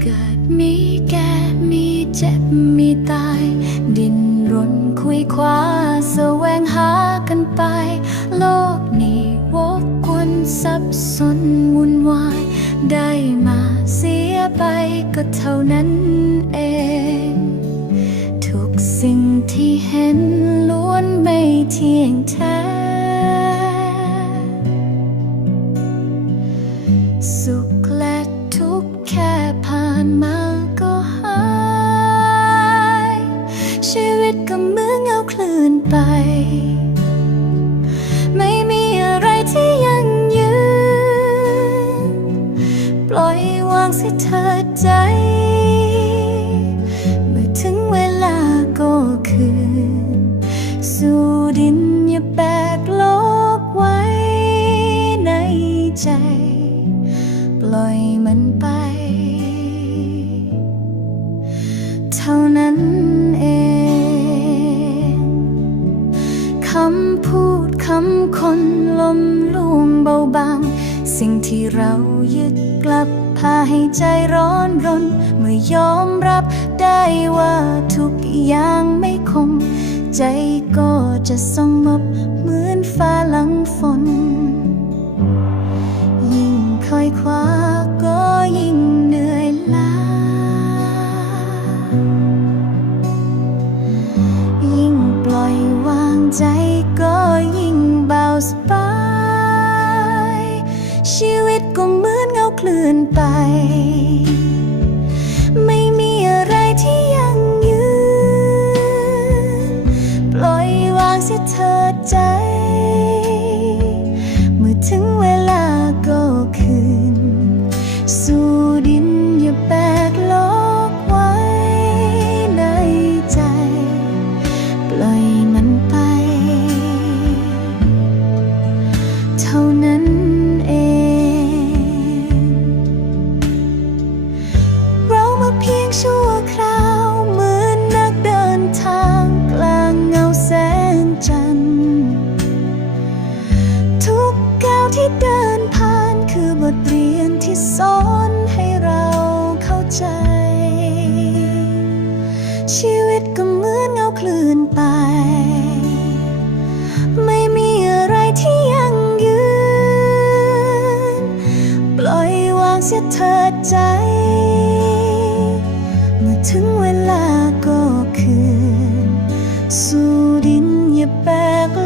เกิดมีแก่มีเจ็บมีตาย ดินรนคุยคว้าแสวงหากันไป โลกนี้วกวนสับสนวุ่นวาย ได้มาเสียไปก็เท่านั้นเอง ทุกสิ่งที่เห็นล้วนไม่เที่ยงแท้ ไป ไม่มีอะไรที่ยังยืน ปล่อยวางสิเธอใจ เมื่อถึงเวลาก็คืน สู่ดินอย่าแบกโลกไว้ในใจ ปล่อยมันไปำพูดคำคนลมลวงเบาบาง สิ่งที่เรายึดกลับพาให้ใจร้อนรน เมื่อยอมรับได้ว่าทุกอย่างไม่คง ใจก็จะสงบเหมือนฟ้าหลังฝน ยิ่งคอยคว้าก็ยิ่งเหนื่อยล้า ยิ่งปล่อยวางใจ สบาย ชีวิตก็เหมือนเงาคลื่นไป ไม่มีอะไรที่ยังยืน ปล่อยวางเสียเธอใจ เสียเธอใจ เมื่อถึงเวลาก็คืนสู่ดินอย่าแบก